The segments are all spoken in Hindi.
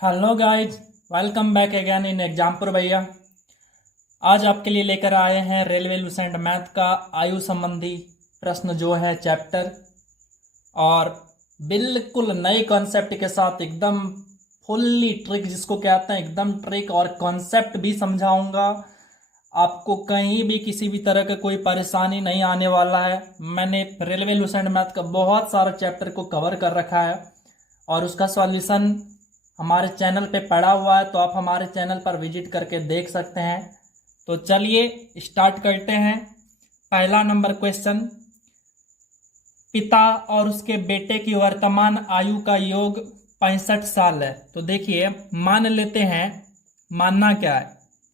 Hello guys, welcome back again in example भैया। आज आपके लिए लेकर आए हैं रेलवे लुसेंट मैथ का आयु संबंधी प्रश्न जो है चैप्टर, और बिल्कुल नए कॉन्सेप्ट के साथ एकदम फुल्ली ट्रिक जिसको कहते हैं, एकदम ट्रिक और कॉन्सेप्ट भी समझाऊंगा। आपको कहीं भी किसी भी तरह का कोई परेशानी नहीं आने वाला है। मैंने रेलवे लुसेंट मैथ का बहुत सारा चैप्टर को कवर कर रखा है और उसका सॉल्यूशन हमारे चैनल पे पड़ा हुआ है, तो आप हमारे चैनल पर विजिट करके देख सकते हैं। तो चलिए स्टार्ट करते हैं। पहला नंबर क्वेश्चन, पिता और उसके बेटे की वर्तमान आयु का योग 65 साल है। तो देखिए, मान लेते हैं, मानना क्या है,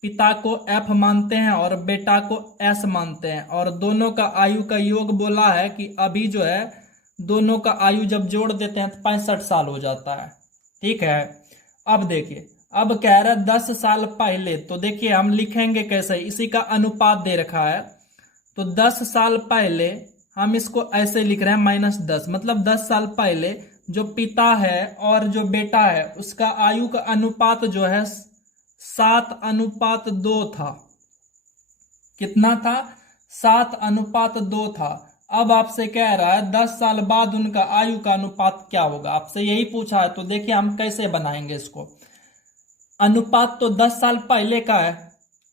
पिता को एफ मानते हैं और बेटा को एस मानते हैं, और दोनों का आयु का योग बोला है कि अभी जो है दोनों का आयु जब जोड़ देते हैं तो 65 साल हो जाता है। ठीक है। अब देखिए, अब कह रहा है 10 साल पहले, तो देखिए हम लिखेंगे कैसे, इसी का अनुपात दे रखा है। तो 10 साल पहले हम इसको ऐसे लिख रहे हैं -10, मतलब 10 साल पहले जो पिता है और जो बेटा है उसका आयु का अनुपात जो है 7:2 था। कितना था? 7:2 था। अब आपसे कह रहा है 10 साल बाद उनका आयु का अनुपात क्या होगा, आपसे यही पूछा है। तो देखिए हम कैसे बनाएंगे इसको। अनुपात तो 10 साल पहले का है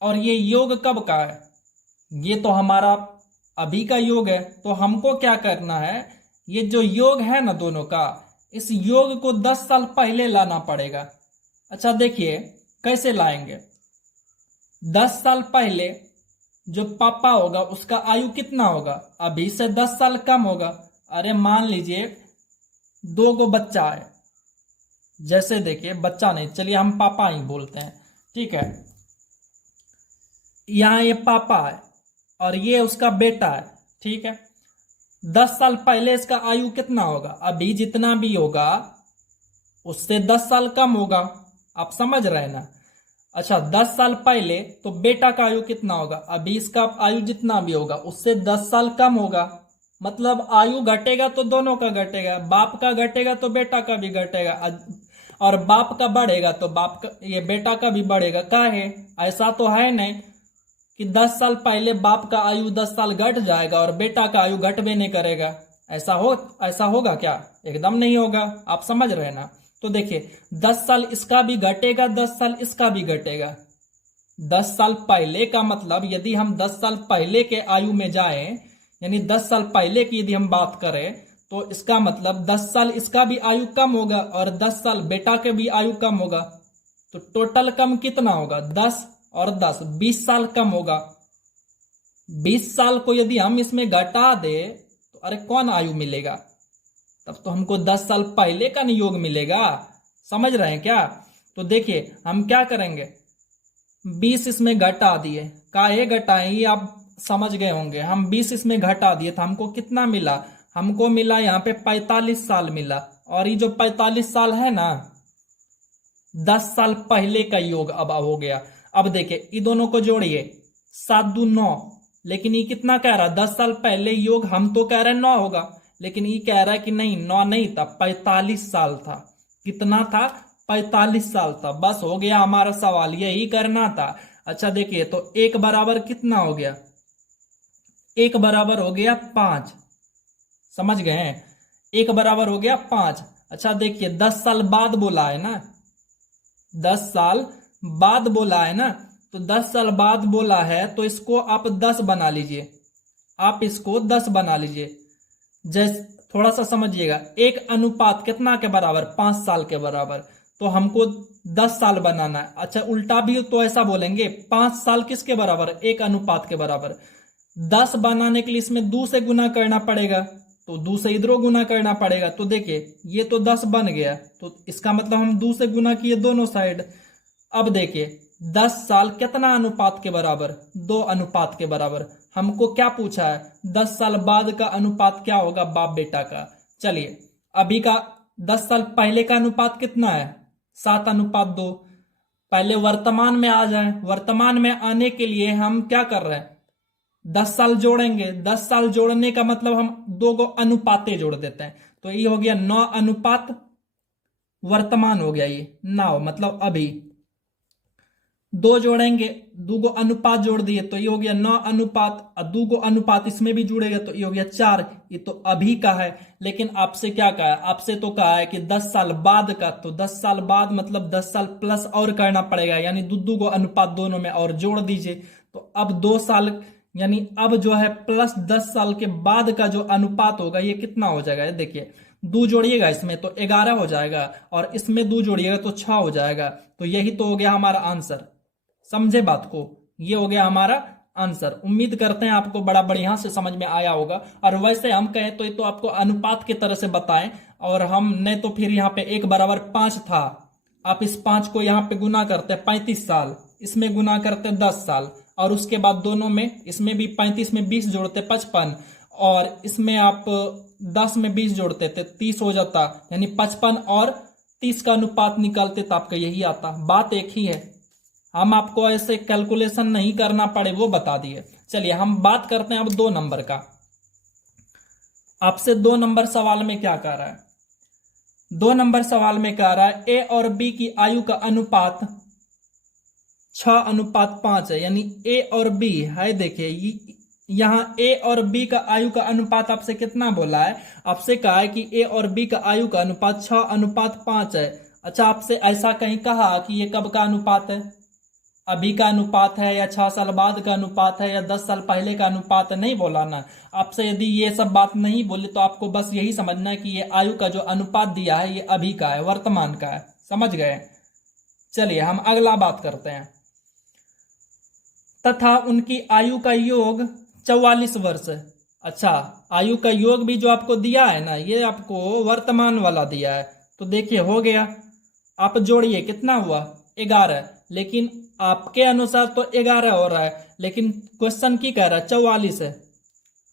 और ये योग कब का है, ये तो हमारा अभी का योग है। तो हमको क्या करना है, ये जो योग है ना दोनों का, इस योग को 10 साल पहले लाना पड़ेगा। अच्छा देखिए कैसे लाएंगे। 10 साल पहले जो पापा होगा उसका आयु कितना होगा, अभी से 10 साल कम होगा। अरे मान लीजिए 2 गो बच्चा है, जैसे देखिए बच्चा नहीं, चलिए हम पापा ही बोलते हैं। ठीक है, यहाँ ये पापा है और ये उसका बेटा है। ठीक है, 10 साल पहले इसका आयु कितना होगा, अभी जितना भी होगा उससे 10 साल कम होगा। आप समझ रहे हैं ना। अच्छा, 10 साल पहले तो बेटा का आयु कितना होगा, अभी इसका आयु जितना भी होगा उससे 10 साल कम होगा। मतलब आयु घटेगा तो दोनों का घटेगा, बाप का घटेगा तो बेटा का भी घटेगा, और बाप का बढ़ेगा तो बाप का, ये बेटा का भी बढ़ेगा। क्या है, ऐसा तो है नहीं कि 10 साल पहले बाप का आयु 10 साल घट जाएगा और बेटा का आयु घटबे नहीं करेगा। ऐसा होगा क्या? एकदम नहीं होगा। आप समझ रहे हैं ना। तो देखिए 10 साल इसका भी घटेगा, 10 साल इसका भी घटेगा। 10 साल पहले का मतलब, यदि हम 10 साल पहले के आयु में जाएं, यानी 10 साल पहले की यदि हम बात करें, तो इसका मतलब 10 साल इसका भी आयु कम होगा और 10 साल बेटा के भी आयु कम होगा। तो टोटल कम कितना होगा, 10 और 10, 20 साल कम होगा। 20 साल को यदि हम इसमें घटा दे तो अरे कौन आयु मिलेगा, तब तो हमको 10 साल पहले का योग मिलेगा। समझ रहे हैं क्या। तो देखिए हम क्या करेंगे, 20 इसमें घटा दिए, काहे घटाएं ये आप समझ गए होंगे। हम 20 इसमें घटा दिए तो हमको कितना मिला, हमको मिला यहाँ पे 45 साल मिला। और ये जो 45 साल है ना, 10 साल पहले का योग अब हो गया। अब देखिए ये दोनों को जोड़िए, 7×2 9, लेकिन ये कितना कह रहा है, 10 साल पहले योग हम तो कह रहे हैं 9 होगा, लेकिन ये कह रहा है कि नहीं 9 नहीं था, 45 साल था। कितना था, 45 साल था। बस हो गया हमारा सवाल, यही करना था। अच्छा देखिए, तो एक बराबर कितना हो गया, एक बराबर हो गया 5। समझ गए हैं, एक बराबर हो गया 5। अच्छा देखिए 10 साल बाद बोला है ना, 10 साल बाद बोला है ना, तो 10 साल बाद बोला है तो इसको आप 10 बना लीजिए, आप इसको 10 बना लीजिए। जैसे थोड़ा सा समझिएगा, एक अनुपात कितना के बराबर, 5 साल के बराबर, तो हमको 10 साल बनाना है। अच्छा उल्टा भी तो ऐसा बोलेंगे, 5 साल किसके बराबर, एक अनुपात के बराबर। 10 बनाने के लिए इसमें 2 से गुना करना पड़ेगा, तो 2 से इधरों गुना करना पड़ेगा। तो देखिए ये तो 10 बन गया, तो इसका मतलब हम 2 से गुना किए दोनों साइड। अब देखिए 10 साल कितना अनुपात के बराबर, 2 अनुपात के बराबर। हमको क्या पूछा है, 10 साल बाद का अनुपात क्या होगा बाप बेटा का। चलिए अभी का 10 साल पहले का अनुपात कितना है, 7:2। पहले वर्तमान में आ जाए, वर्तमान में आने के लिए हम क्या कर रहे हैं, 10 साल जोड़ेंगे। 10 साल जोड़ने का मतलब हम 2 गो अनुपाते जोड़ देते हैं, तो ये हो गया 9 अनुपात वर्तमान हो गया ये नाउ, मतलब अभी। दो जोड़ेंगे, दो गो अनुपात जोड़ दिए तो ये हो गया 9 अनुपात, और दो गो अनुपात इसमें भी जुड़ेगा तो ये हो गया 4। ये तो अभी का है। लेकिन आपसे क्या कहा है, आपसे तो कहा है कि 10 साल बाद का, तो 10 साल बाद मतलब 10 साल प्लस और करना पड़ेगा, यानी दो दो गो अनुपात दोनों में और जोड़ दीजिए। तो अब 2 साल, यानी अब जो है प्लस 10 साल के बाद का जो अनुपात होगा ये कितना हो जाएगा, ये देखिए। दो जोड़िएगा इसमें तो 11 हो जाएगा, और इसमें दो जोड़िएगा तो 6 हो जाएगा। तो यही तो हो गया हमारा आंसर। समझे बात को, ये हो गया हमारा आंसर। उम्मीद करते हैं आपको बड़ा बढ़िया से समझ में आया होगा। और वैसे हम कहें तो ये तो आपको अनुपात की तरह से बताएं, और हमने तो फिर यहाँ पे 1 = 5 था। आप इस 5 को यहाँ पे गुना करते 35 साल, इसमें गुना करते 10 साल, और उसके बाद दोनों में, इसमें भी 35 में 20 जोड़ते 55, और इसमें आप 10 में 20 जोड़ते थे 30 हो जाता, यानी 55 और 30 का अनुपात निकालते तो आपका यही आता। बात एक ही है, हम आपको ऐसे कैलकुलेशन नहीं करना पड़े वो बता दिए। चलिए हम बात करते हैं अब 2 नंबर का। आपसे 2 नंबर सवाल में क्या कह रहा है, 2 नंबर सवाल में कह रहा है ए और बी की आयु का अनुपात 6:5 है, यानी ए और बी है। देखिए यहाँ ए और बी का आयु का अनुपात आपसे कितना बोला है, आपसे कहा है कि ए और बी का आयु का अनुपात 6:5 है। अच्छा, आपसे ऐसा कहीं कहा कि ये कब का अनुपात है, अभी का अनुपात है, या 6 साल बाद का अनुपात है, या 10 साल पहले का अनुपात है, नहीं बोला ना। आपसे यदि ये सब बात नहीं बोले तो आपको बस यही समझना है कि ये आयु का जो अनुपात दिया है ये अभी का है, वर्तमान का है। समझ गए। चलिए हम अगला बात करते हैं। तथा उनकी आयु का योग 44 वर्ष है। अच्छा, आयु का योग भी जो आपको दिया है ना, ये आपको वर्तमान वाला दिया है। तो देखिए हो गया, आप जोड़िए कितना हुआ 11, लेकिन आपके अनुसार तो 11 हो रहा है, लेकिन क्वेश्चन की कह रहा है 44 है।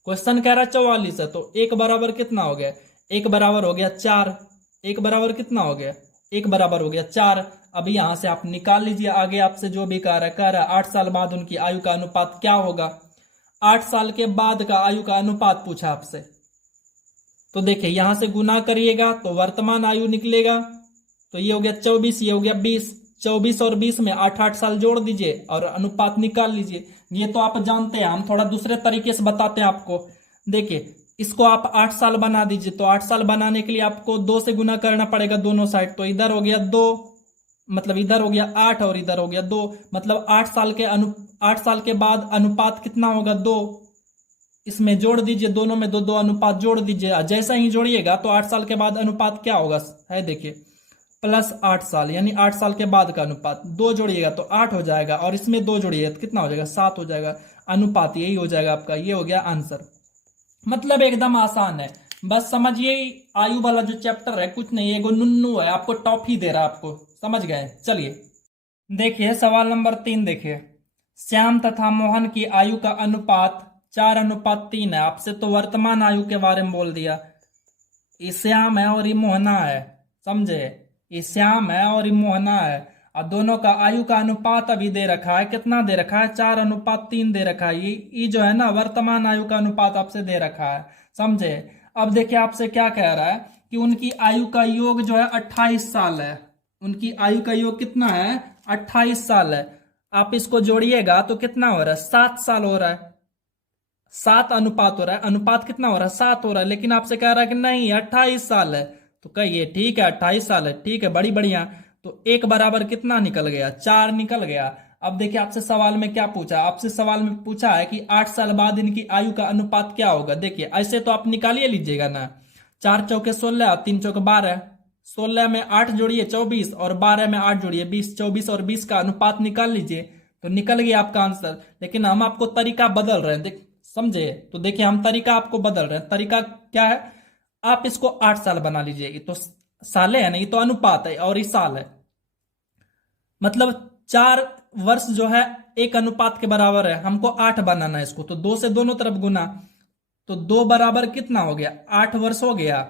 क्वेश्चन कह रहा है 44 है, तो एक बराबर कितना हो गया, एक बराबर हो गया 4। एक बराबर कितना हो गया, एक बराबर हो गया 4। अभी यहां से आप निकाल लीजिए, आगे आपसे जो भी कह रहा है 8 साल बाद उनकी आयु का अनुपात क्या होगा। 8 साल के बाद का आयु का अनुपात पूछा आपसे, तो देखिए यहां से गुना करिएगा तो वर्तमान आयु निकलेगा। तो ये हो गया 24, ये हो गया 20। 24 और 20 में 8-8 साल जोड़ दीजिए और अनुपात निकाल लीजिए। ये तो आप जानते हैं, हम थोड़ा दूसरे तरीके से बताते हैं आपको। देखिए इसको आप 8 साल बना दीजिए, तो 8 साल बनाने के लिए आपको 2 से गुना करना पड़ेगा दोनों साइड। तो इधर हो गया 2, मतलब इधर हो गया 8 और इधर हो गया 2, मतलब 8 साल के बाद अनुपात कितना होगा 2। इसमें जोड़ दीजिए, दोनों में 2-2 अनुपात जोड़ दीजिए। जैसा ही जोड़िएगा तो 8 साल के बाद अनुपात क्या होगा, है देखिए प्लस 8 साल, यानी 8 साल के बाद का अनुपात। 2 जोड़िएगा तो 8 हो जाएगा, और इसमें 2 जोड़िएगा तो कितना हो जाएगा, 7 हो जाएगा। अनुपात यही हो जाएगा आपका, ये हो गया आंसर। मतलब एकदम आसान है, बस समझिए। आयु वाला जो चैप्टर है कुछ नहीं, एगो नुन्नू है, आपको टॉफी दे रहा है आपको। समझ गए। चलिए देखिए सवाल नंबर 3 देखिए। श्याम तथा मोहन की आयु का अनुपात 4:3 है। आपसे तो वर्तमान आयु के बारे में बोल दिया। ये श्याम है और ये मोहना है, समझे। ये श्याम है और ये मोहना है, और दोनों का आयु का अनुपात अभी दे रखा है। कितना दे रखा है, 4:3 दे रखा है। ये जो है ना वर्तमान आयु का अनुपात आपसे दे रखा है, समझे। अब देखिए आपसे क्या कह रहा है कि उनकी आयु का योग जो है 28 साल है। उनकी आयु का योग कितना है, 28 साल है। आप इसको जोड़िएगा तो कितना हो रहा है, 7 साल हो रहा है। 7 अनुपात हो रहा है, अनुपात कितना हो रहा है, 7 हो रहा है। लेकिन आपसे कह रहा है कि नहीं 28 साल है, तो कहिए ठीक है 28 साल है, ठीक है बड़ी बढ़िया। तो एक बराबर कितना निकल गया, 4 निकल गया। अब देखिए आपसे सवाल में क्या पूछा, आपसे सवाल में पूछा है कि 8 साल बाद इनकी आयु का अनुपात क्या होगा। देखिए ऐसे तो आप निकालिए लीजिएगा ना, 4 चौके 16, 3 चौके 12, 16 में 8 जोड़िए 24, और 12 में 8 जोड़िए 20। 24 और 20 का अनुपात निकाल लीजिए, तो निकल गया आपका आंसर। लेकिन हम आपको तरीका बदल रहे हैं, देख समझे। तो देखिए हम तरीका आपको बदल रहे हैं। तरीका क्या है, आप इसको 8 साल बना लीजिए। ये तो साले है ना, ये तो अनुपात है और ये साल है, मतलब 4 वर्ष जो है एक अनुपात के बराबर है। हमको 8 बनाना है इसको, तो 2 से दोनों तरफ गुना, तो 2 बराबर कितना हो गया, 8 वर्ष हो गया।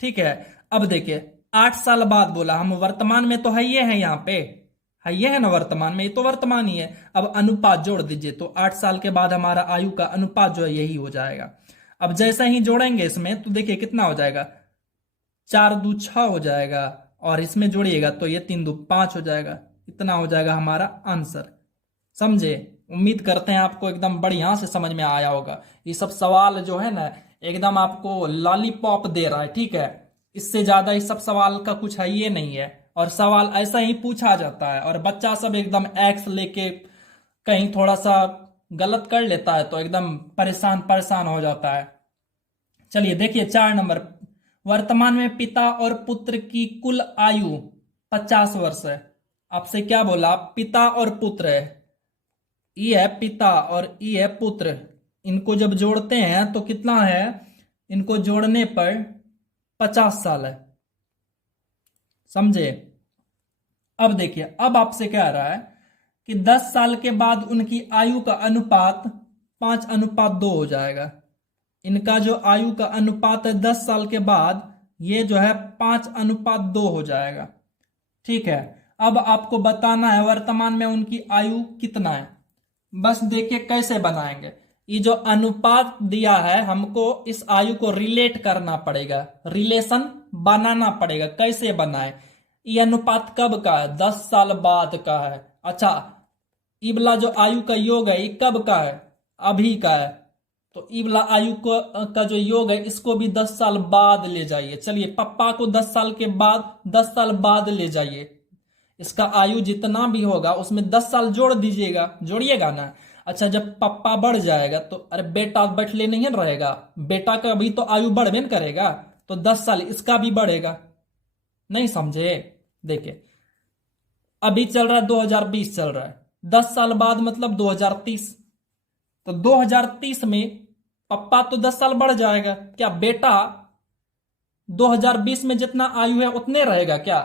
ठीक है। अब देखिए 8 साल बाद बोला, हम वर्तमान में तो है ये है, यहाँ पे है ये है ना वर्तमान में, ये तो वर्तमान ही है। अब अनुपात जोड़ दीजिए, तो 8 साल के बाद हमारा आयु का अनुपात जो है यही हो जाएगा। अब जैसे ही जोड़ेंगे इसमें तो देखिए कितना हो जाएगा, 4 दूनी 6 हो जाएगा, और इसमें जोड़िएगा तो ये 3 2 5 हो जाएगा। इतना हो जाएगा हमारा आंसर। समझे? उम्मीद करते हैं आपको एकदम बढ़िया से समझ में आया होगा। ये सब सवाल जो है ना एकदम आपको लॉलीपॉप दे रहा है, ठीक है। इससे ज्यादा इस सब सवाल का कुछ है ये नहीं है। और सवाल ऐसा ही पूछा जाता है और बच्चा सब एकदम एक्स लेके कहीं थोड़ा सा गलत कर लेता है तो एकदम परेशान परेशान हो जाता है। चलिए देखिए 4 नंबर, वर्तमान में पिता और पुत्र की कुल आयु 50 वर्ष है। आपसे क्या बोला? पिता और पुत्र है। ई है पिता और ई है पुत्र। इनको जब जोड़ते हैं तो कितना है? इनको जोड़ने पर 50 साल है। समझे? अब देखिए, अब आपसे कह रहा है कि 10 साल के बाद उनकी आयु का अनुपात 5:2 हो जाएगा। इनका जो आयु का अनुपात है 10 साल के बाद, ये जो है 5:2 हो जाएगा। ठीक है। अब आपको बताना है वर्तमान में उनकी आयु कितना है। बस देखिए कैसे बनाएंगे। ये जो अनुपात दिया है हमको इस आयु को रिलेट करना पड़ेगा, रिलेशन बनाना पड़ेगा। कैसे बनाए? ये अनुपात कब का है? 10 साल बाद का है। अच्छा, ये वाला जो आयु का योग है ये कब का है? अभी का है। तो ये वाला आयु को का जो योग है इसको भी 10 साल बाद ले जाइए। चलिए पप्पा को 10 साल के बाद 10 साल बाद ले जाइए। इसका आयु जितना भी होगा उसमें 10 साल जोड़ दीजिएगा, जोड़िएगा ना। अच्छा, जब पप्पा बढ़ जाएगा तो अरे बेटा बैठले नहीं रहेगा, बेटा का भी तो आयु बढ़बे न करेगा, तो 10 साल इसका भी बढ़ेगा। नहीं समझे? देखिए अभी चल रहा है 2020 चल रहा है, 10 साल बाद मतलब 2030। तो 2030 में पप्पा तो 10 साल बढ़ जाएगा, क्या बेटा 2020 में जितना आयु है उतने रहेगा क्या?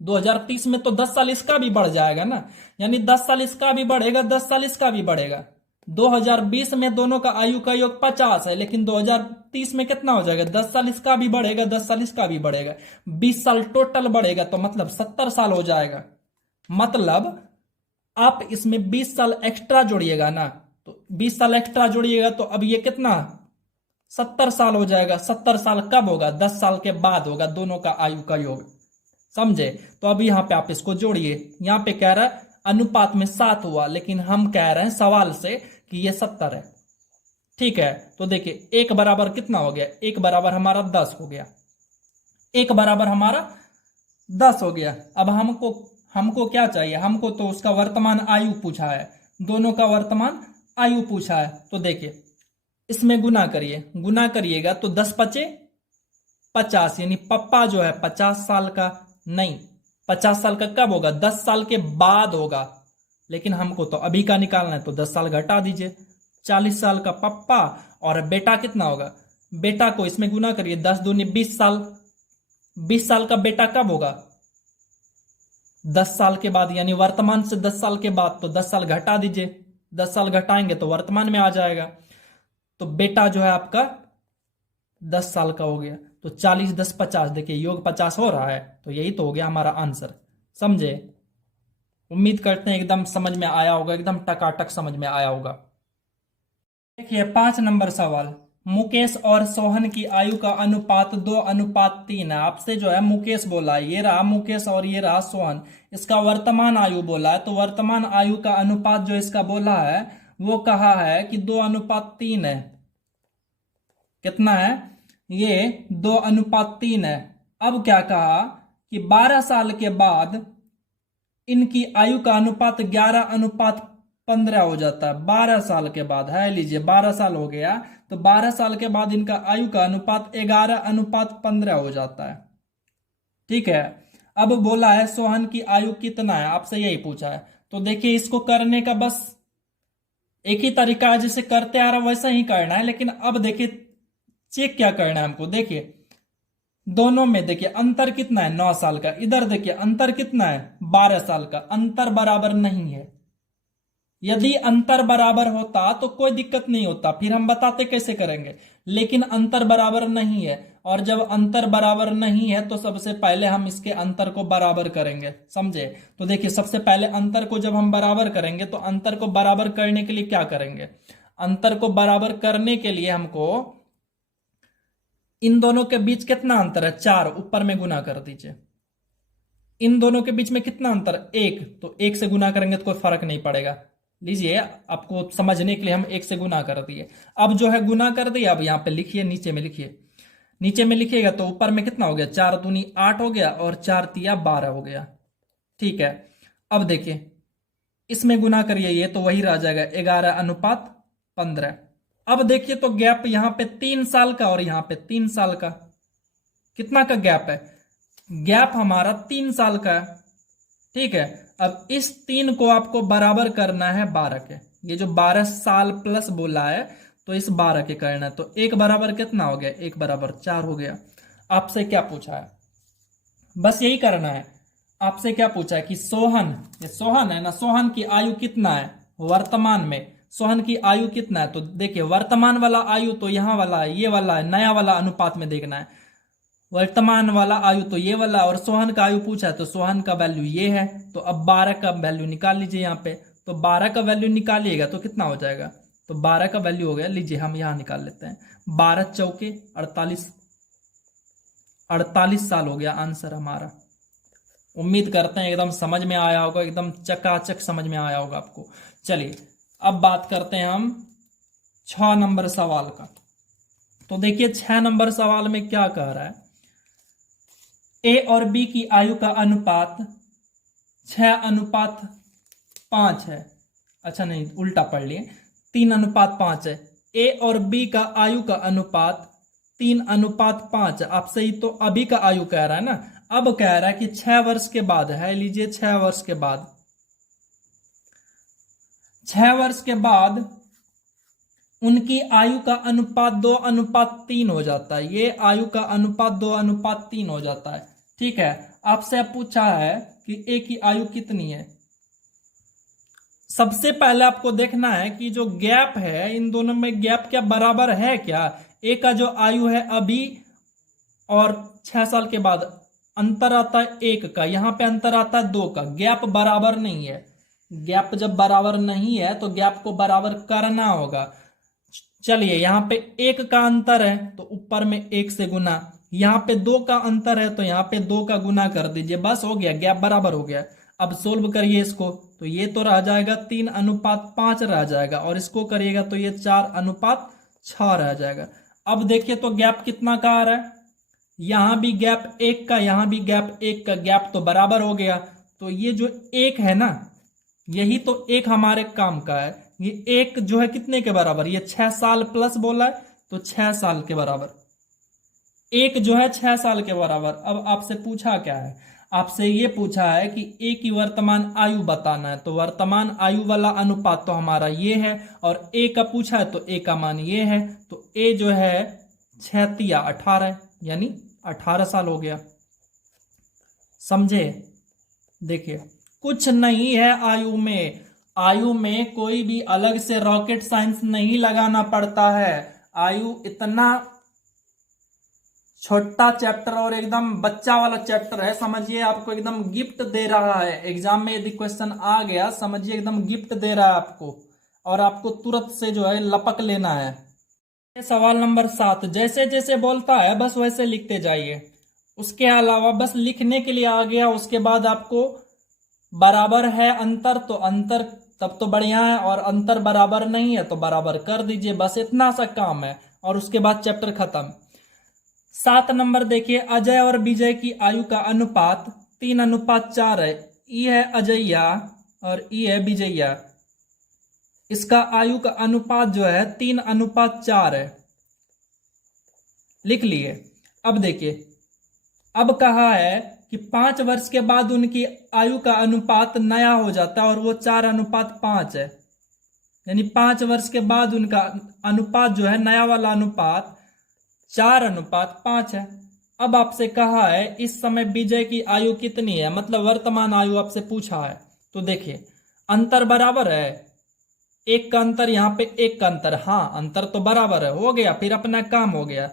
2030 में तो 10 साल इसका भी बढ़ जाएगा ना, यानी 10 साल इसका भी बढ़ेगा, 10 साल इसका भी बढ़ेगा। 2020 में दोनों का आयु का योग 50 है, लेकिन 2030 में कितना हो जाएगा? 10 साल इसका भी बढ़ेगा, 10 साल इसका भी बढ़ेगा, 20 साल टोटल बढ़ेगा, तो मतलब 70 साल हो जाएगा। मतलब आप इसमें 20 साल एक्स्ट्रा जोड़िएगा ना, तो 20 साल एक्स्ट्रा जोड़िएगा तो अब ये कितना? 70 साल हो जाएगा। 70 साल कब होगा? 10 साल के बाद होगा दोनों का आयु का योग। समझे? तो अब यहां पे आप इसको जोड़िए। यहां पे कह रहा है अनुपात में 7 हुआ, लेकिन हम कह रहे हैं सवाल से कि ये 70 है। ठीक है, तो देखिए एक बराबर कितना हो गया? एक बराबर हमारा 10 हो गया। एक बराबर हमारा 10 हो गया। अब हमको हमको क्या चाहिए? हमको तो उसका वर्तमान आयु पूछा है, दोनों का वर्तमान आयु पूछा है। तो देखिए इसमें गुना करिए, गुना करिएगा तो 10 पचे 50, यानी पप्पा जो है 50 साल का नहीं, 50 साल का कब होगा? 10 साल के बाद होगा। लेकिन हमको तो अभी का निकालना है तो 10 साल घटा दीजिए। 40 साल का पप्पा और बेटा कितना होगा? बेटा को इसमें गुना करिए, 10 दूनी 20 साल। 20 साल का बेटा कब होगा? 10 साल के बाद, यानी वर्तमान से 10 साल के बाद। तो 10 साल घटा दीजिए, 10 साल घटाएंगे तो वर्तमान में आ जाएगा। तो बेटा जो है आपका 10 साल का हो गया। तो 40 10 50, देखिए योग 50 हो रहा है, तो यही तो हो गया हमारा आंसर। समझे? उम्मीद करते हैं एकदम समझ में आया होगा, एकदम टकाटक समझ में आया होगा। देखिए 5 नंबर सवाल, मुकेश और सोहन की आयु का अनुपात 2:3 है। आपसे जो है मुकेश बोला है, ये रहा मुकेश और ये रहा सोहन। इसका वर्तमान आयु बोला है, तो वर्तमान आयु का अनुपात जो इसका बोला है वो कहा है कि 2:3 है। कितना है? ये 2:3 है। अब क्या कहा कि 12 साल के बाद इनकी आयु का अनुपात 11:15 हो जाता है। 12 साल के बाद है, लीजिए 12 साल हो गया, तो 12 साल के बाद इनका आयु का अनुपात 11:15 हो जाता है। ठीक है। अब बोला है सोहन की आयु कितना है, आपसे यही पूछा है। तो देखिए इसको करने का बस एक ही तरीका है, जैसे करते आ रहा वैसा ही करना है। लेकिन अब देखिए चेक क्या करना है हमको। देखिए दोनों में देखिए अंतर कितना है? 9 साल का। इधर देखिए अंतर कितना है? 12 साल का। अंतर बराबर नहीं है। यदि अंतर बराबर होता तो कोई दिक्कत नहीं होता, फिर हम बताते कैसे करेंगे। लेकिन अंतर बराबर नहीं है, और जब अंतर बराबर नहीं है तो सबसे पहले हम इसके अंतर को बराबर करेंगे। समझे? तो देखिए सबसे पहले अंतर को जब हम बराबर करेंगे तो अंतर को बराबर करने के लिए क्या करेंगे? अंतर को बराबर करने के लिए हमको इन दोनों के बीच कितना अंतर है? 4, ऊपर में गुना कर दीजिए। इन दोनों के बीच में कितना अंतर, एक, तो एक से गुना करेंगे तो कोई फर्क नहीं पड़ेगा। लीजिए, आपको समझने के लिए हम एक से गुना कर दिए। अब जो है गुना कर दिया, अब यहाँ पे लिखिए, नीचे में लिखिए। नीचे में लिखिएगा तो ऊपर में कितना हो गया, 4 दूनी 8 हो गया और 4 तिया 12 हो गया। ठीक है, अब देखिए इसमें गुना करिए, ये तो वही रह जाएगा 11:15। अब देखिए तो गैप यहाँ पे 3 साल का और यहाँ पे 3 साल का, कितना का गैप है, गैप हमारा 3 साल का है। ठीक है, अब इस 3 को आपको बराबर करना है 12 के। ये जो 12 साल प्लस बोला है तो इस 12 के करना है, तो 1 बराबर कितना हो गया, 1 बराबर 4 हो गया। आपसे क्या पूछा है, बस यही करना है। आपसे क्या पूछा है कि सोहन, ये सोहन है ना, सोहन की आयु कितना है वर्तमान में, सोहन की आयु कितना है। तो देखिए वर्तमान वाला आयु तो यहाँ वाला है, ये वाला है, नया वाला अनुपात में देखना है। वर्तमान वाला आयु तो ये वाला, और सोहन का आयु पूछा है तो सोहन का वैल्यू ये है। तो अब 12 का वैल्यू निकाल लीजिए यहाँ पे। तो 12 का वैल्यू निकालिएगा तो कितना हो जाएगा, तो 12 का वैल्यू हो गया, लीजिए हम यहाँ निकाल लेते हैं, 12 चौके 48, 48 साल हो गया आंसर हमारा। उम्मीद करते हैं एकदम समझ में आया होगा, एकदम चकाचक समझ में आया होगा आपको। चलिए अब बात करते हैं हम 6 नंबर सवाल का। तो देखिए 6 नंबर सवाल में क्या कह रहा है, ए और बी की आयु का अनुपात 6:5 है। अच्छा नहीं, उल्टा पढ़ लिए, 3:5 है। ए और बी का आयु का अनुपात 3:5 है। आपसे ही तो अभी का आयु कह रहा है ना, अब कह रहा है कि 6 वर्ष के बाद है, लीजिए 6 वर्ष के बाद, 6 वर्ष के बाद उनकी आयु का अनुपात 2:3 हो जाता है। ये आयु का अनुपात 2:3 हो जाता है। ठीक है, आपसे पूछा है कि ए की आयु कितनी है। सबसे पहले आपको देखना है कि जो गैप है इन दोनों में, गैप क्या बराबर है क्या। ए का जो आयु है अभी और 6 साल के बाद, अंतर आता है 1 का, यहां पे अंतर आता है 2 का, गैप बराबर नहीं है। गैप जब बराबर नहीं है तो गैप को बराबर करना होगा। चलिए यहाँ पे 1 का अंतर है तो ऊपर में 1 से गुना, यहाँ पे 2 का अंतर है तो यहाँ पे 2 का गुना कर दीजिए, बस हो गया, गैप बराबर हो गया। अब सोल्व करिए इसको, तो ये तो रह जाएगा 3:5 रह जाएगा, और इसको करिएगा तो ये 4:6 रह जाएगा। अब देखिए तो गैप कितना का आ रहा है, यहां भी गैप 1 का, यहां भी गैप 1 का, गैप तो बराबर हो गया। तो ये जो 1 है ना, यही तो 1 हमारे काम का है। ये 1 जो है कितने के बराबर, ये 6 साल प्लस बोला है तो 6 साल के बराबर, 1 जो है 6 साल के बराबर। अब आपसे पूछा क्या है, आपसे ये पूछा है कि ए की वर्तमान आयु बताना है। तो वर्तमान आयु वाला अनुपात तो हमारा ये है, और ए का पूछा है तो ए का मान ये है। तो ए जो है 6 तिया 18, यानी 18 साल हो गया। समझे, देखिए कुछ नहीं है आयु में, आयु में कोई भी अलग से रॉकेट साइंस नहीं लगाना पड़ता है। आयु इतना छोटा चैप्टर और एकदम बच्चा वाला चैप्टर है, समझिए आपको एकदम गिफ्ट दे रहा है। एग्जाम में यदि क्वेश्चन आ गया, समझिए एकदम गिफ्ट दे रहा है आपको, और आपको तुरंत से जो है लपक लेना है। सवाल नंबर 7, जैसे जैसे बोलता है बस वैसे लिखते जाइए, उसके अलावा बस लिखने के लिए आ गया। उसके बाद आपको बराबर है अंतर तो अंतर, तब तो बढ़िया है, और अंतर बराबर नहीं है तो बराबर कर दीजिए, बस इतना सा काम है, और उसके बाद चैप्टर खत्म। 7 नंबर देखिए, अजय और विजय की आयु का अनुपात 3:4 है। ई है अजैया और ई है विजैया, इसका आयु का अनुपात जो है 3:4 है, लिख लिए। अब देखिए, अब कहा है कि 5 वर्ष के बाद उनकी आयु का अनुपात नया हो जाता है, और वो 4:5 है, यानी 5 वर्ष के बाद उनका अनुपात जो है, नया वाला अनुपात 4:5 है। अब आपसे कहा है इस समय विजय की आयु कितनी है, मतलब वर्तमान आयु आपसे पूछा है। तो देखिए अंतर बराबर है, 1 का अंतर, यहाँ पे 1 का अंतर, हाँ अंतर तो बराबर है, हो गया, फिर अपना काम हो गया।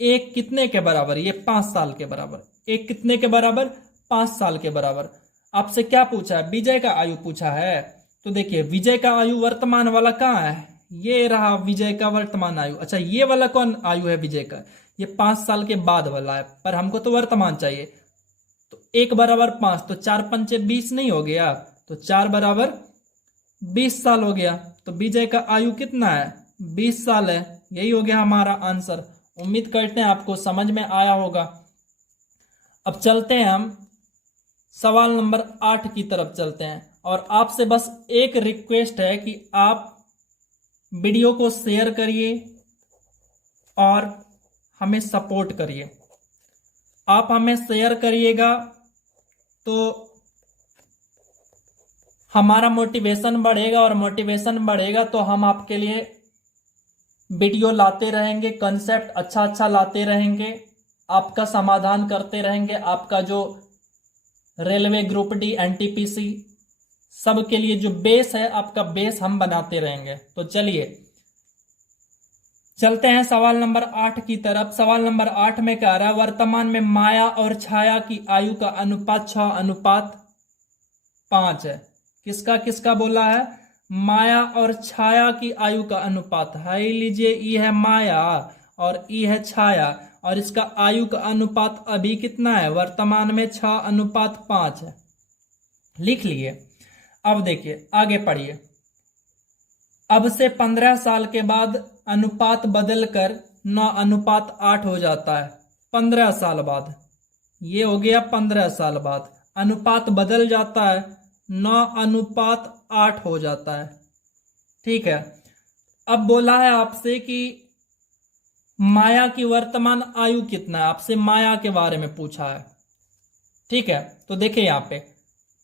1 कितने के बराबर, ये 5 साल के बराबर, 1 कितने के बराबर, 5 साल के बराबर। आपसे क्या पूछा है, विजय का आयु पूछा है। तो देखिए विजय का आयु वर्तमान वाला कहाँ है, ये रहा विजय का वर्तमान आयु। अच्छा ये वाला कौन आयु है विजय का, ये 5 साल के बाद वाला है, पर हमको तो वर्तमान चाहिए। तो 1 बराबर 5, तो 4 पंचे 20 नहीं हो गया, तो 4 बराबर 20 साल हो गया। तो विजय का आयु कितना है? 20 साल है। यही हो गया हमारा आंसर। उम्मीद करते हैं आपको समझ में आया होगा। अब चलते हैं हम सवाल नंबर 8 की तरफ चलते हैं, और आपसे बस एक रिक्वेस्ट है कि आप वीडियो को शेयर करिए और हमें सपोर्ट करिए। आप हमें शेयर करिएगा तो हमारा मोटिवेशन बढ़ेगा, और मोटिवेशन बढ़ेगा तो हम आपके लिए वीडियो लाते रहेंगे, कंसेप्ट अच्छा अच्छा लाते रहेंगे, आपका समाधान करते रहेंगे। आपका जो रेलवे ग्रुप डी एनटीपीसी सब के लिए जो बेस है, आपका बेस हम बनाते रहेंगे। तो चलिए चलते हैं सवाल नंबर 8 की तरफ। सवाल नंबर 8 में कह रहा है वर्तमान में माया और छाया की आयु का अनुपात 6:5 है। किसका किसका बोला है? माया और छाया की आयु का अनुपात है। लीजिए, ई है माया और ई है छाया, और इसका आयु का अनुपात अभी कितना है? वर्तमान में 6:5 है। लिख लिए। अब देखिए आगे पढ़िए। अब से 15 साल के बाद अनुपात बदलकर 9:8 हो जाता है। 15 साल बाद, ये हो गया 15 साल बाद अनुपात बदल जाता है, 9:8 हो जाता है। ठीक है। अब बोला है आपसे कि माया की वर्तमान आयु कितना है, आपसे माया के बारे में पूछा है। ठीक है, तो देखिए यहाँ पे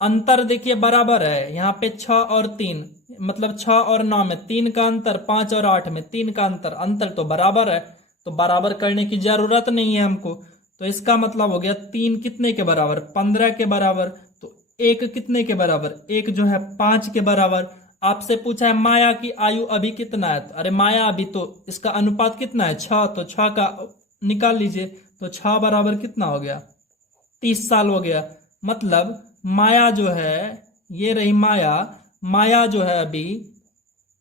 अंतर देखिए बराबर है। यहाँ पे 6 और 3, मतलब 6 और 9 में 3 का अंतर, 5 और 8 में 3 का अंतर, अंतर तो बराबर है, तो बराबर करने की जरूरत नहीं है हमको। तो इसका मतलब हो गया 3 कितने के बराबर? 15 के बराबर। तो 1 कितने के बराबर? 1 जो है 5 के बराबर। आपसे पूछा है माया की आयु अभी कितना है, अरे माया अभी, तो इसका अनुपात कितना है? 6, तो 6 का निकाल लीजिए, तो 6 बराबर कितना हो गया? 30 साल हो गया। मतलब माया जो है, ये रही माया, माया जो है अभी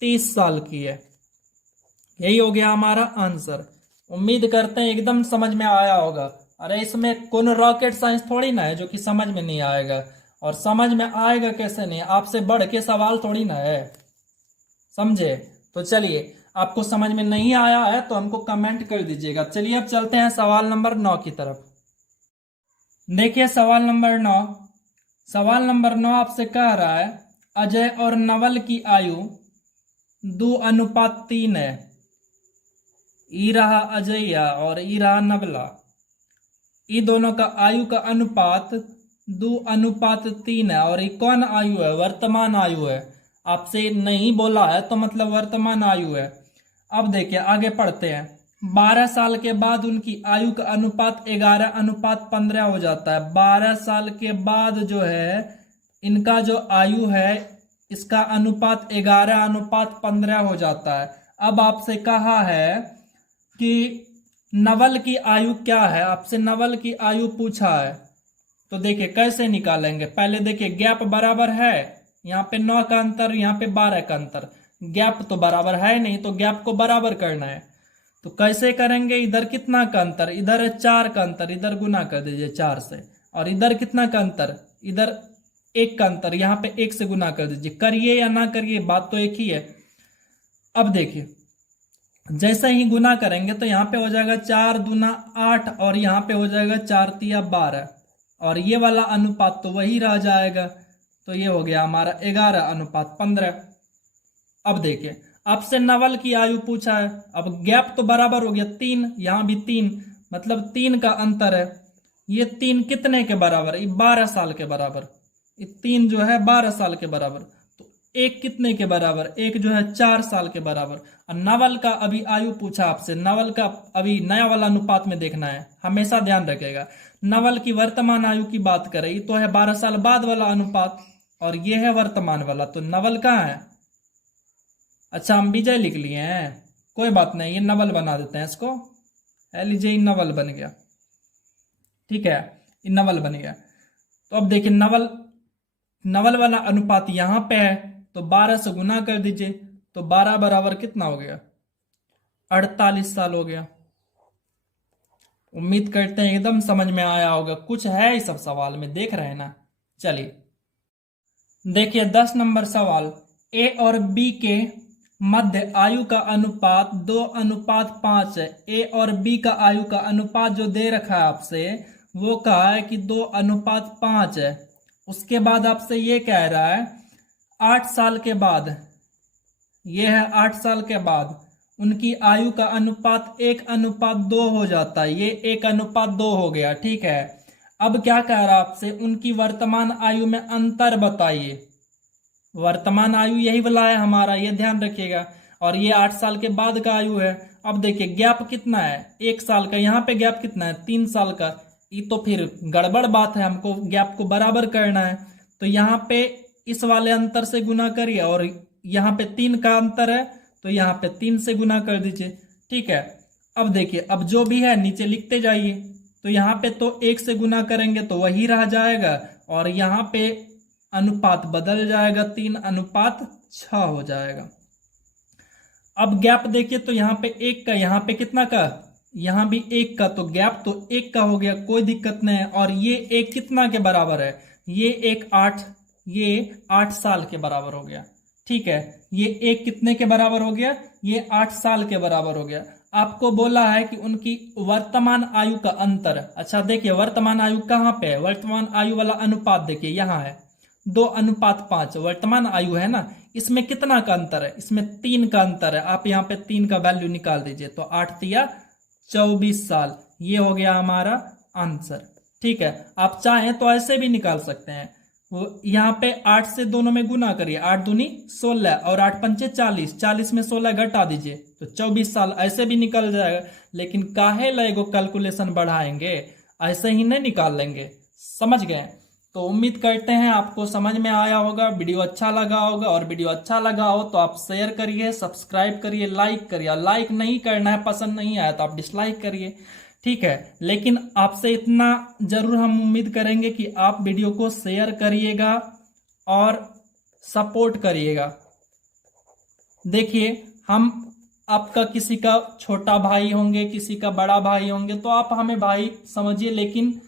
30 साल की है। यही हो गया हमारा आंसर। उम्मीद करते हैं एकदम समझ में आया होगा। अरे इसमें कोनो रॉकेट साइंस थोड़ी ना है जो कि समझ में नहीं आएगा, और समझ में आएगा कैसे नहीं, आपसे बढ़ के सवाल थोड़ी ना है, समझे? तो चलिए, आपको समझ में नहीं आया है तो हमको कमेंट कर दीजिएगा। चलिए अब चलते हैं सवाल नंबर 9 की तरफ। देखिए सवाल नंबर 9। सवाल नंबर 9 आपसे कह रहा है अजय और नवल की आयु 2:3 है। ई रहा अजया और ई रहा नवला। ई दोनों का आयु का अनुपात 2:3 है, और ये कौन आयु है? वर्तमान आयु है। आपसे नहीं बोला है तो मतलब वर्तमान आयु है। अब देखिए आगे पढ़ते हैं। 12 साल के बाद उनकी आयु का अनुपात 11:15 हो जाता है। 12 साल के बाद जो है इनका जो आयु है, इसका अनुपात 11:15 हो जाता है। अब आपसे कहा है कि नवल की आयु क्या है, आपसे नवल की आयु पूछा है। तो देखिए कैसे निकालेंगे। पहले देखिए गैप बराबर है, यहाँ पे 9 का अंतर, यहाँ पे 12 का अंतर, गैप तो बराबर है नहीं, तो गैप को बराबर करना है। तो कैसे करेंगे? इधर कितना का अंतर? इधर है 4 का अंतर, इधर गुना कर दीजिए 4 से। और इधर कितना का अंतर? इधर 1 का अंतर, यहाँ पे 1 से गुना कर दीजिए। करिए या ना करिए, बात तो एक ही है। अब देखिए जैसे ही गुना करेंगे तो यहाँ पे हो जाएगा 4 दूना 8, और यहाँ पे हो जाएगा 4 तिया 12, और ये वाला अनुपात तो वही रह जाएगा। तो ये हो गया हमारा 11:15। अब देखिए आपसे नवल की आयु पूछा है। अब गैप तो बराबर हो गया 3, यहाँ भी 3, मतलब 3 का अंतर है। ये 3 कितने के बराबर? ये 12 साल के बराबर। ये 3 जो है 12 साल के बराबर। तो 1 कितने के बराबर? 1 जो है 4 साल के बराबर। और नवल का अभी आयु पूछा आपसे, नवल का अभी नया वाला अनुपात में देखना है, हमेशा ध्यान रखेगा। नवल की वर्तमान आयु की बात करें, ये तो है 12 साल बाद वाला अनुपात, और ये है वर्तमान वाला। तो नवल कहाँ है? अच्छा हम विजय लिख लिए हैं, कोई बात नहीं, ये नवल बना देते हैं इसको। लीजिए नवल बन गया। ठीक है, ये नवल बन गया। तो अब देखिए नवल, नवल वाला अनुपात यहां पे है, तो 12 से गुना कर दीजिए, तो 12 बराबर कितना हो गया? 48 साल हो गया। उम्मीद करते हैं एकदम समझ में आया होगा। कुछ है इस सब सवाल में, देख रहे हैं ना। चलिए देखिए 10 नंबर सवाल। ए और बी के मध्य आयु का अनुपात 2:5 है। ए और बी का आयु का अनुपात जो दे रखा है आपसे, वो कहा है कि 2:5 है। उसके बाद आपसे ये कह रहा है 8 साल के बाद, ये है 8 साल के बाद उनकी आयु का अनुपात 1:2 हो जाता है। ये 1:2 हो गया, ठीक है। अब क्या कह रहा है आपसे, उनकी वर्तमान आयु में अंतर बताइए। वर्तमान आयु यही वाला है हमारा, ये ध्यान रखिएगा। और ये 8 साल के बाद का आयु है। अब देखिए गैप कितना है, 1 साल का। यहाँ पे गैप कितना है, 3 साल का। ये तो फिर गड़बड़ बात है, हमको गैप को बराबर करना है। तो यहाँ पे इस वाले अंतर से गुना करिए, और यहाँ पे 3 का अंतर है तो यहाँ पे 3 से गुना कर दीजिए, ठीक है। अब देखिए, अब जो भी है नीचे लिखते जाइए। तो यहाँ पे तो 1 से गुना करेंगे तो वही रह जाएगा, और यहाँ पे अनुपात बदल जाएगा, 3:6 हो जाएगा। अब गैप देखिए, तो यहाँ पे 1 का, यहाँ पे कितना का, यहाँ भी 1 का, तो गैप तो 1 का हो गया, कोई दिक्कत नहीं है। और ये 1 कितना के बराबर है, ये 8, ये 8 साल के बराबर हो गया, ठीक है। ये 1 कितने के बराबर हो गया, ये 8 साल के बराबर हो गया। आपको बोला है कि उनकी वर्तमान आयु का अंतर। अच्छा देखिए वर्तमान आयु कहाँ पे है, वर्तमान आयु वाला अनुपात देखिए यहाँ है 2:5 वर्तमान आयु है ना। इसमें कितना का अंतर है, इसमें 3 का अंतर है। आप यहाँ पे 3 का वैल्यू निकाल दीजिए, तो 8 तिया 24 साल, ये हो गया हमारा आंसर, ठीक है। आप चाहें तो ऐसे भी निकाल सकते हैं। वो यहाँ पे 8 से दोनों में गुना करिए, 8 दूनी 16 और 8 पंचे 40, 40 में 16 घटा दीजिए तो 24 साल, ऐसे भी निकल जाएगा। लेकिन काहे लगो कैलकुलेशन बढ़ाएंगे, ऐसे ही नहीं निकाल लेंगे, समझ गए। तो उम्मीद करते हैं आपको समझ में आया होगा, वीडियो अच्छा लगा होगा। और वीडियो अच्छा लगा हो तो आप शेयर करिए, सब्सक्राइब करिए, लाइक करिए। लाइक नहीं करना है, पसंद नहीं आया तो आप डिसलाइक करिए, ठीक है। लेकिन आपसे इतना जरूर हम उम्मीद करेंगे कि आप वीडियो को शेयर करिएगा और सपोर्ट करिएगा। देखिए हम आपका किसी का छोटा भाई होंगे, किसी का बड़ा भाई होंगे, तो आप हमें भाई समझिए, लेकिन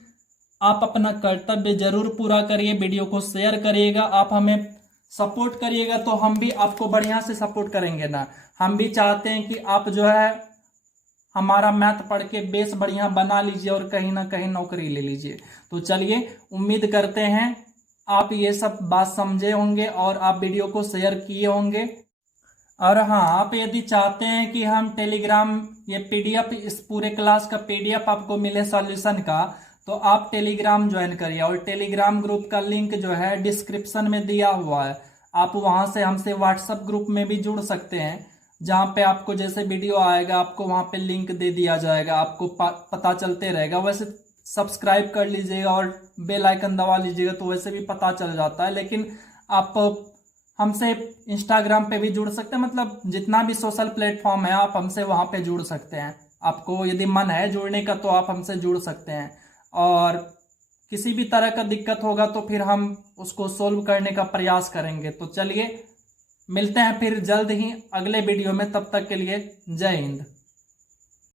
आप अपना कर्तव्य जरूर पूरा करिए, वीडियो को शेयर करिएगा। आप हमें सपोर्ट करिएगा तो हम भी आपको बढ़िया से सपोर्ट करेंगे ना। हम भी चाहते हैं कि आप जो है हमारा मैथ पढ़ के बेस बढ़िया बना लीजिए और कहीं ना कहीं नौकरी ले लीजिए। तो चलिए उम्मीद करते हैं आप ये सब बात समझे होंगे और आप वीडियो को शेयर किए होंगे। और हाँ, आप यदि चाहते हैं कि हम टेलीग्राम ये पीडीएफ, इस पूरे क्लास का पीडीएफ आपको मिले सॉल्यूशन का, तो आप टेलीग्राम ज्वाइन करिए। और टेलीग्राम ग्रुप का लिंक जो है डिस्क्रिप्शन में दिया हुआ है। आप वहां से हमसे व्हाट्सएप ग्रुप में भी जुड़ सकते हैं, जहां पे आपको जैसे वीडियो आएगा आपको वहां पे लिंक दे दिया जाएगा, आपको पता चलते रहेगा। वैसे सब्सक्राइब कर लीजिएगा और बेल आइकन दबा लीजिएगा तो वैसे भी पता चल जाता है। लेकिन आप हमसे इंस्टाग्राम पे भी जुड़ सकते हैं, मतलब जितना भी सोशल प्लेटफॉर्म है आप हमसे वहां पे जुड़ सकते हैं। आपको यदि मन है जुड़ने का तो आप हमसे जुड़ सकते हैं। और किसी भी तरह का दिक्कत होगा तो फिर हम उसको सोल्व करने का प्रयास करेंगे। तो चलिए मिलते हैं फिर जल्द ही अगले वीडियो में, तब तक के लिए जय हिंद।